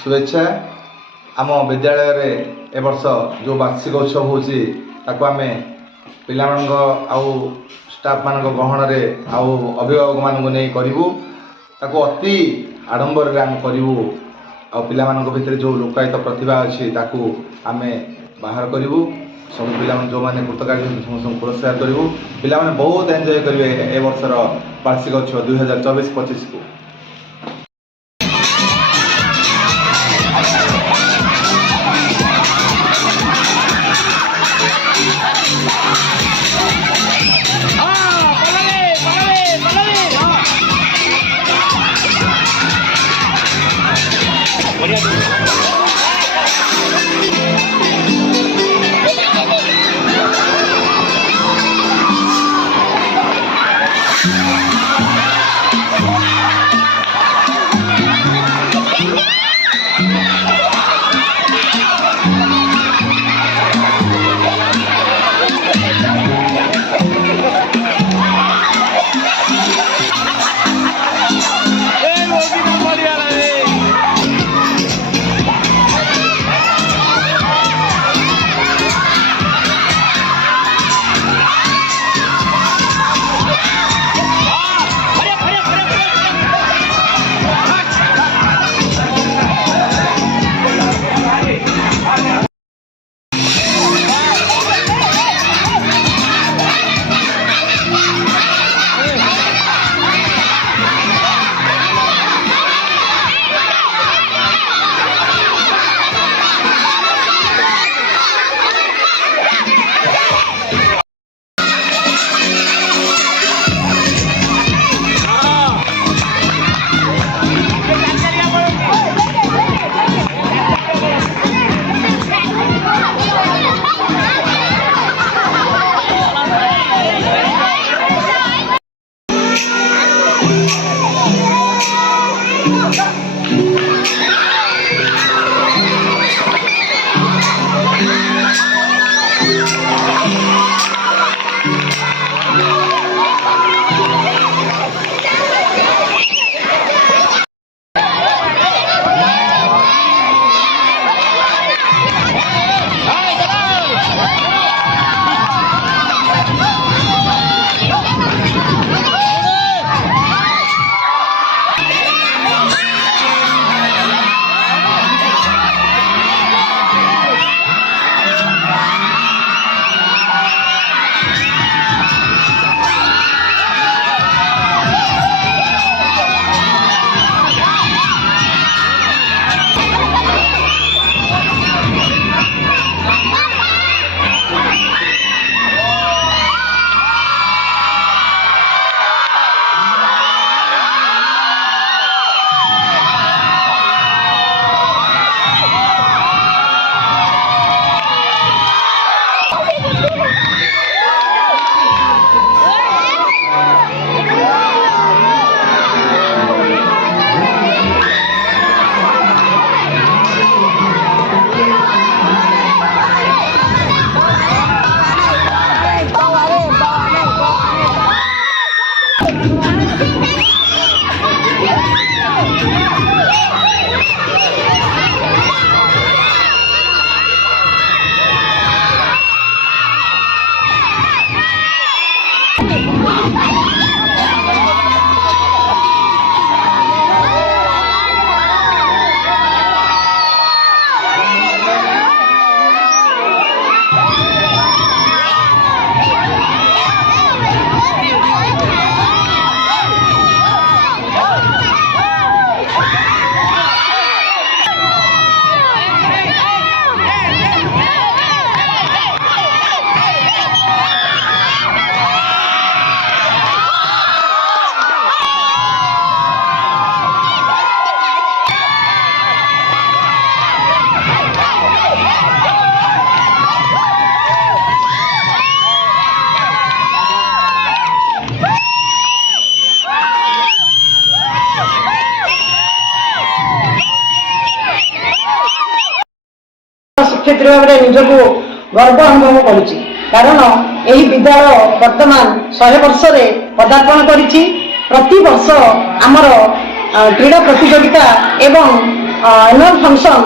शुभेच्छा आम विद्यालय रे ए वर्ष जो वार्षिक उत्सव होची ताको आमे पिला मानक आउ स्टाफ मानक गहन रे आउ अभिभावक मानक नै करिवु ताको अति आडंबर रे हम करिवु आउ पिला मानक भितर जो लोकायत प्रतिभा अछि ताको आमे बाहर करिवु सब पिला मन जो माने कृतकार्य समस्त पुरस्कार करिवु पिला माने बहुत एन्जॉय करिवे ए वर्षर वार्षिक उत्सव 2024-25 को। भाव में निजक गर्व अनुभव करुच्ची कारण यही विद्यालय वर्तमान 100 वर्ष पदार्पण करिछि। प्रति वर्ष आमर क्रीड़ा प्रतियोगिता एवं एनुअल फंक्शन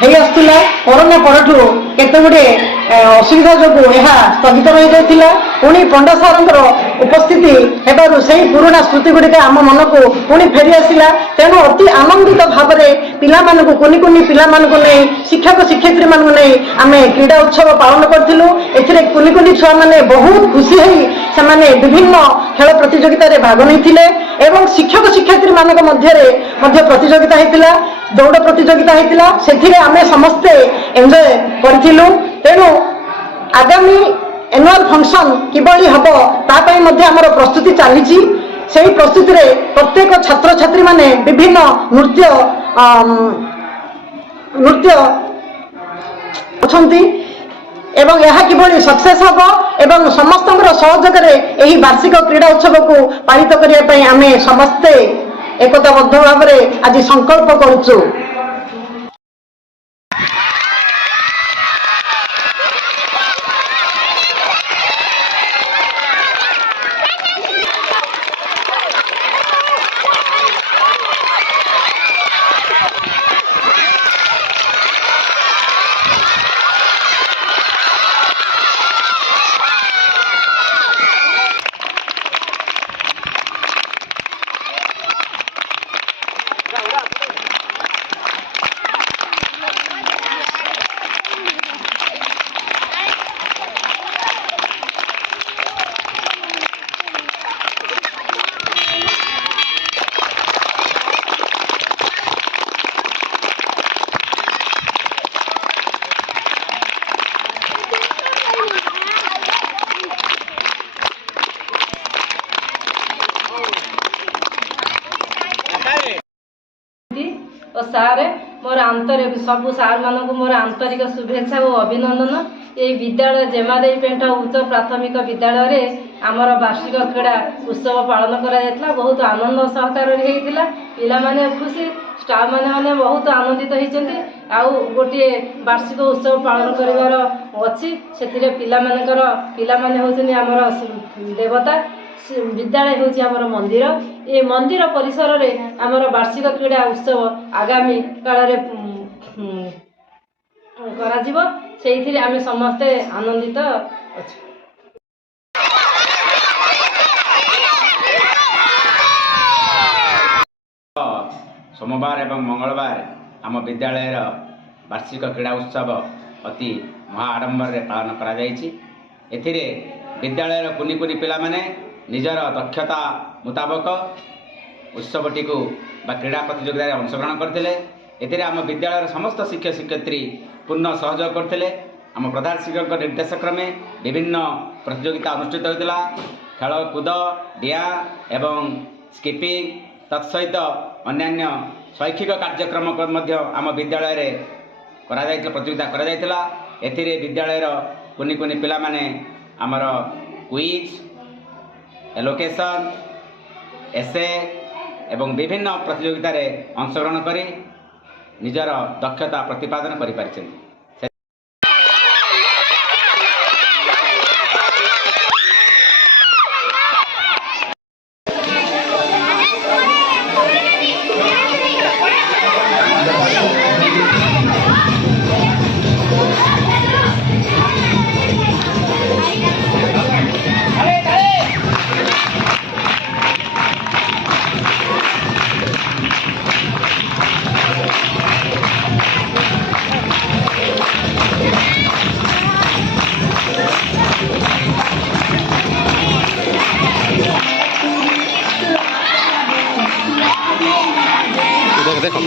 हो आसुला। कोरोना परठू केते गुडे असुविधा जो यह स्थगित रही जाइथिला। पुणी पंडा सारंकर उपस्थिति हेबारु सही पुराना स्मृति गुड़िक आम मन को पुणी फेरी आसला। तेणु अति आनंदित भाव में पिला मानकु कुनी कुनी पिला मानकु नहीं शिक्षक शिक्षयित्री मानकु नहीं आमे क्रीड़ा उत्सव पालन करथिलु। एथिरे कुनी कुनी छुआ माने बहुत खुशी होई समाने विभिन्न खेल प्रतियोगिता रे भाग नैथिले एवं शिक्षक शिक्षयित्री मानक मध्य प्रतियोगिता हेतिला, दौड़ प्रतियोगिता हेतिला। सेथिरे आमे समस्ते एन्जॉय करथिलु। तेणु आगामी एनुअल फंक्शन किभली हबो ता पई मध्य हमर प्रस्तुति चलीछि। सेही प्रस्तुति रे प्रत्येक छात्र छात्री माने विभिन्न नृत्य अछंती एवं यह किभली सक्सेस हबो एवं समस्तଙ୍କର सहयोगरे एही वार्षिक क्रीड़ा उत्सव को पालित करिया पई आमे समस्ते एकताबद्ध भाव में आज संकल्प करूछु। और सारे मोर आंतरिक सबू सार मानक मोर आंतरिक शुभेच्छा और अभिनंदन। ये विद्यालय जेमादेई पेंटा उच्च प्राथमिक विद्यालय रे आमर वार्षिक क्रीड़ा उत्सव पालन करा बहुत आनंद सहकार होता। पिला माने खुशी स्टाफ माने बहुत आनंदित होती। आउ गोटे वार्षिक उत्सव पालन करिवार अछि सेथिरे पिला माने होउछन आमर देवता। विद्यालय होउछि आमर मंदिर। ए मंदिर परिसर रे आमर वार्षिक क्रीड़ा उत्सव आगामी काल रे करा जिवो। सेहिथिरे आमे समस्ते आनंदित अछि। सोमवार एवं मंगलवार आम विद्यालय वार्षिक क्रीड़ा उत्सव अति महा आडंबर रे पालन करा जायछि। एथिरे विद्यालय कुनी कुनी पिला माने निजर दक्षता मुताबक उत्सवटी को क्रीड़ा प्रतियोगिता अंशग्रहण करते। एथिरे आम विद्यालय समस्त शिक्षक शिक्षयित्री पूर्ण सहयोग करते। आम प्रधान शिक्षक निर्देश क्रमे विभिन्न प्रतियोगिता अनुष्ठित होता। खेलकूद डिया एवं स्कीपिंग तत्सहित अन्यान्य शैक्षिक कार्यक्रम आम विद्यालय प्रतियोगिता करा। एथिरे विद्यालय कुनी कुनी पिला माने आमर क्विज एलोकेशन एसे एवं विभिन्न प्रतियोगिता रे अंशग्रहण करी निजर दक्षता प्रतिपादन करि पारिछन्ति। देखो